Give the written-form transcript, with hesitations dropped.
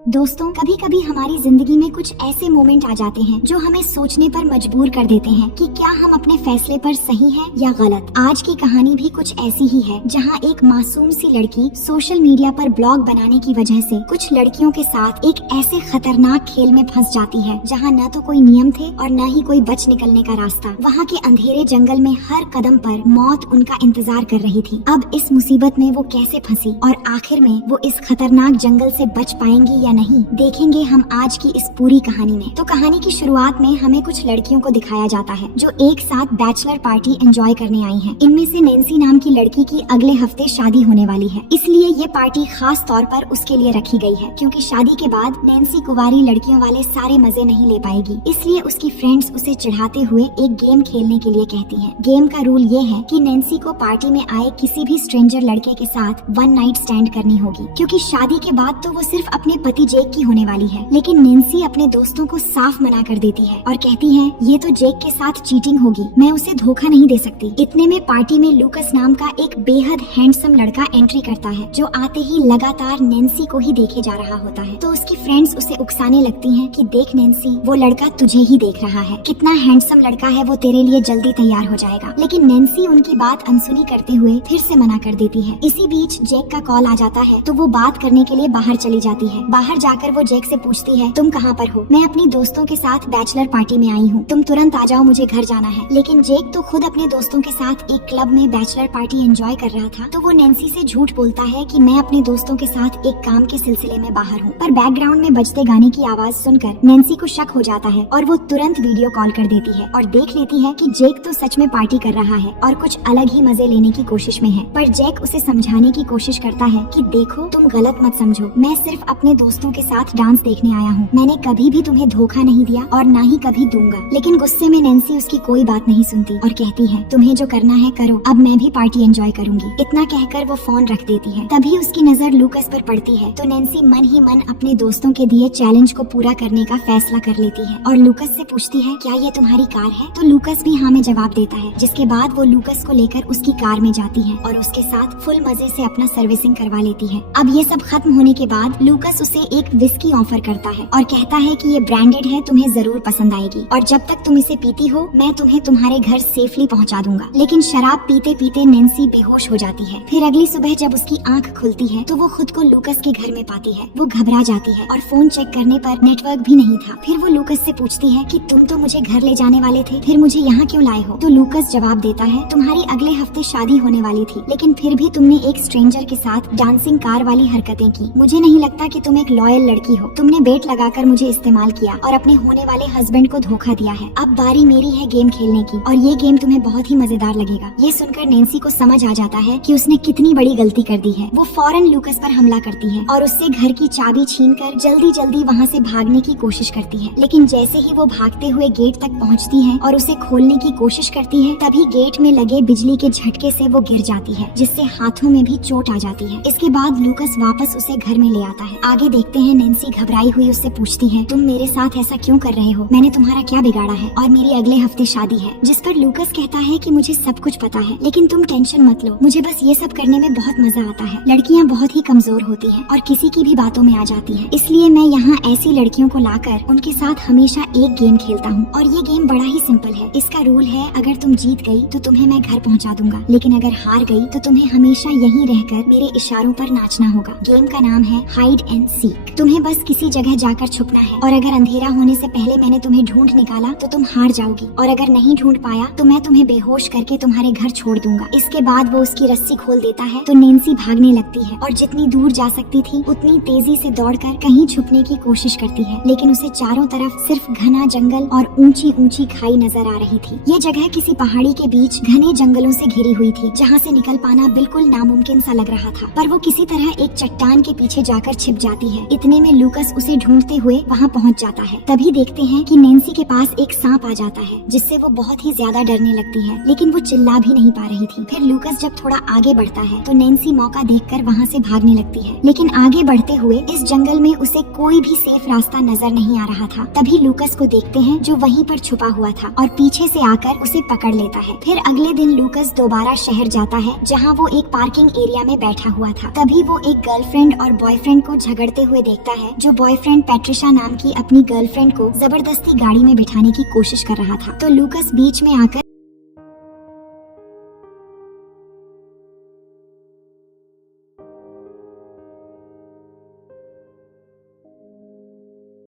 दोस्तों, कभी कभी हमारी जिंदगी में कुछ ऐसे मोमेंट आ जाते हैं जो हमें सोचने पर मजबूर कर देते हैं कि क्या हम अपने फैसले पर सही हैं या गलत। आज की कहानी भी कुछ ऐसी ही है, जहां एक मासूम सी लड़की सोशल मीडिया पर ब्लॉग बनाने की वजह से कुछ लड़कियों के साथ एक ऐसे खतरनाक खेल में फंस जाती है जहां न तो कोई नियम थे और न ही कोई बच निकलने का रास्ता। वहां के अंधेरे जंगल में हर कदम पर मौत उनका इंतजार कर रही थी। अब इस मुसीबत में वो कैसे फंसी और आखिर में वो इस खतरनाक जंगल से बच पाएंगी या नहीं, देखेंगे हम आज की इस पूरी कहानी में। तो कहानी की शुरुआत में हमें कुछ लड़कियों को दिखाया जाता है जो एक साथ बैचलर पार्टी एंजॉय करने आई हैं। इनमें से नैन्सी नाम की लड़की की अगले हफ्ते शादी होने वाली है, इसलिए ये पार्टी खास तौर पर उसके लिए रखी गई है, क्योंकि शादी के बाद नैन्सी कुंवारी लड़कियों वाले सारे मजे नहीं ले पाएगी। इसलिए उसकी फ्रेंड्स उसे चिढ़ाते हुए एक गेम खेलने के लिए कहती हैं। गेम का रूल ये है कि नैन्सी को पार्टी में आए किसी भी स्ट्रेंजर लड़के के साथ वन नाइट स्टैंड करनी होगी, क्योंकि शादी के बाद तो वो सिर्फ अपने पति जेक की होने वाली है। लेकिन नैन्सी अपने दोस्तों को साफ मना कर देती है और कहती है ये तो जेक के साथ चीटिंग होगी, मैं उसे धोखा नहीं दे सकती। इतने में पार्टी में लूकस नाम का एक बेहद हैंडसम लड़का एंट्री करता है, जो आते ही लगातार नैन्सी को ही देखे जा रहा होता है। तो उसकी फ्रेंड्स उसे उकसाने लगती हैं कि देख नैन्सी, वो लड़का तुझे ही देख रहा है, कितना हैंडसम लड़का है, वो तेरे लिए जल्दी तैयार हो जाएगा। लेकिन नैन्सी उनकी बात अनसुनी करते हुए फिर से मना कर देती है। इसी बीच जेक का कॉल आ जाता है, तो वो बात करने के लिए बाहर चली जाती है। बाहर जाकर वो जेक से पूछती है, तुम कहाँ पर हो? मैं अपनी दोस्तों के साथ बैचलर पार्टी में आई हूँ, तुम तुरंत आ जाओ, मुझे घर जाना है। लेकिन जेक तो खुद अपने दोस्तों के साथ एक क्लब में बैचलर पार्टी एंजॉय कर रहा था, तो वो नैन्सी से झूठ बोलता है कि मैं अपने दोस्तों के साथ एक काम के सिलसिले में बाहर हूँ। पर बैकग्राउंड में बजते गाने की आवाज सुनकर नैन्सी को शक हो जाता है और वो तुरंत वीडियो कॉल कर देती है और देख लेती है कि जेक तो सच में पार्टी कर रहा है और कुछ अलग ही मजे लेने की कोशिश में है। पर जेक उसे समझाने की कोशिश करता है कि देखो, तुम गलत मत समझो, मैं सिर्फ अपने दोस्तों के साथ डांस देखने आया हूँ, मैंने कभी भी तुम्हें धोखा नहीं दिया और ना ही कभी दूंगा। लेकिन गुस्से में नैन्सी उसकी कोई बात नहीं सुनती और कहती है, तुम्हें जो करना है करो, अब मैं भी पार्टी एंजॉय करूंगी। इतना कहकर वो फोन रख देती है। तभी उसकी नजर लूकस पर पड़ती है, तो नैन्सी मन ही मन अपने दोस्तों के दिए चैलेंज को पूरा करने का फैसला कर लेती है और लूकस से पूछती है, क्या ये तुम्हारी कार है? तो लूकस भी हाँ में जवाब देता है, जिसके बाद वो लूकस को लेकर उसकी कार में जाती है और उसके साथ फुल मजे से अपना सर्विसिंग करवा लेती है। अब ये सब खत्म होने के बाद लूकस उसे एक विस्की ऑफर करता है और कहता है कि ये ब्रांडेड है, तुम्हें जरूर पसंद आएगी और जब तक तुम इसे पीती हो मैं तुम्हें तुम्हारे घर सेफली पहुंचा दूंगा। लेकिन शराब पीते पीते नैन्सी बेहोश हो जाती है। फिर अगली सुबह जब उसकी आंख खुलती है तो वो खुद को लूकस के घर में पाती है। वो घबरा जाती है और फोन चेक करने पर नेटवर्क भी नहीं था। फिर वो लूकस से पूछती है कि तुम तो मुझे घर ले जाने वाले थे, फिर मुझे यहाँ क्यों लाए हो? तो लूकस जवाब देता है, तुम्हारी अगले हफ्ते शादी होने वाली थी, लेकिन फिर भी तुमने एक स्ट्रेंजर के साथ डांसिंग कार वाली हरकतें की। मुझे नहीं लगता कि तुम एक लॉयल लड़की हो, तुमने बेट लगाकर मुझे इस्तेमाल किया और अपने होने वाले हस्बैंड को धोखा दिया है। अब बारी मेरी है गेम खेलने की और ये गेम तुम्हें बहुत ही मजेदार लगेगा। ये सुनकर नैन्सी को समझ आ जाता है कि उसने कितनी बड़ी गलती कर दी है। वो फौरन लूकस पर हमला करती है और उससे घर की चाबी छीनकर जल्दी जल्दी वहाँ से भागने की कोशिश करती है। लेकिन जैसे ही वो भागते हुए गेट तक पहुँचती है और उसे खोलने की कोशिश करती है, तभी गेट में लगे बिजली के झटके से वो गिर जाती है, जिससे हाथों में भी चोट आ जाती है। इसके बाद लूकस वापस उसे घर में ले आता है। आगे देखते हैं नैन्सी घबराई हुई उससे पूछती है, तुम मेरे साथ ऐसा क्यों कर रहे हो? मैंने तुम्हारा क्या बिगाड़ा है? और मेरी अगले हफ्ते शादी है। जिस पर लूकस कहता है कि मुझे सब कुछ पता है, लेकिन तुम टेंशन मत लो, मुझे बस ये सब करने में बहुत मजा आता है। लड़कियाँ बहुत ही कमजोर होती हैं और किसी की भी बातों में आ जाती हैं, इसलिए मैं यहाँ ऐसी लड़कियों को लाकर उनके साथ हमेशा एक गेम खेलता हूँ और ये गेम बड़ा ही सिंपल है। इसका रूल है, अगर तुम जीत गई तो तुम्हें मैं घर पहुँचा दूंगा, लेकिन अगर हार गई तो तुम्हें हमेशा यहीं रहकर मेरे इशारों पर नाचना होगा। गेम का नाम है हाइड एंड सीक। तुम्हें बस किसी जगह जाकर छुपना है और अगर अंधेरा होने से पहले मैंने तुम्हें ढूंढ निकाला तो तुम हार जाओगी, और अगर नहीं ढूंढ पाया तो मैं तुम्हें बेहोश करके तुम्हारे घर छोड़ दूंगा। इसके बाद वो उसकी रस्सी खोल देता है तो नैन्सी भागने लगती है और जितनी दूर जा सकती थी उतनी तेजी से दौड़कर कहीं छुपने की कोशिश करती है, लेकिन उसे चारों तरफ सिर्फ घना जंगल और ऊंची ऊंची खाई नजर आ रही थी। ये जगह किसी पहाड़ी के बीच घने जंगलों से घिरी हुई थी, जहाँ से निकल पाना बिल्कुल नामुमकिन सा लग रहा था। पर वो किसी तरह एक चट्टान के पीछे जाकर छिप जाती है। इतने में लूकस उसे ढूंढते हुए वहाँ पहुँच जाता है। तभी देखते हैं कि नैन्सी के पास एक सांप आ जाता है, जिससे वो बहुत ही ज्यादा डरने लगती है, लेकिन वो चिल्ला भी नहीं पा रही थी। फिर लूकस जब थोड़ा आगे बढ़ता है तो नैन्सी मौका देखकर वहाँ से भागने लगती है, लेकिन आगे बढ़ते हुए इस जंगल में उसे कोई भी सेफ रास्ता नजर नहीं आ रहा था। तभी लूकस को देखते हैं जो वहीं पर छुपा हुआ था और पीछे से आकर उसे पकड़ लेता है। फिर अगले दिन लूकस दोबारा शहर जाता है, जहाँ वो एक पार्किंग एरिया में बैठा हुआ था। तभी वो एक गर्लफ्रेंड और बॉयफ्रेंड को झगड़ते हुए देखता है जो बॉयफ्रेंड पैट्रिशा नाम की अपनी गर्लफ्रेंड को जबरदस्ती गाड़ी में बिठाने की कोशिश कर रहा था। तो लूकस बीच में आकर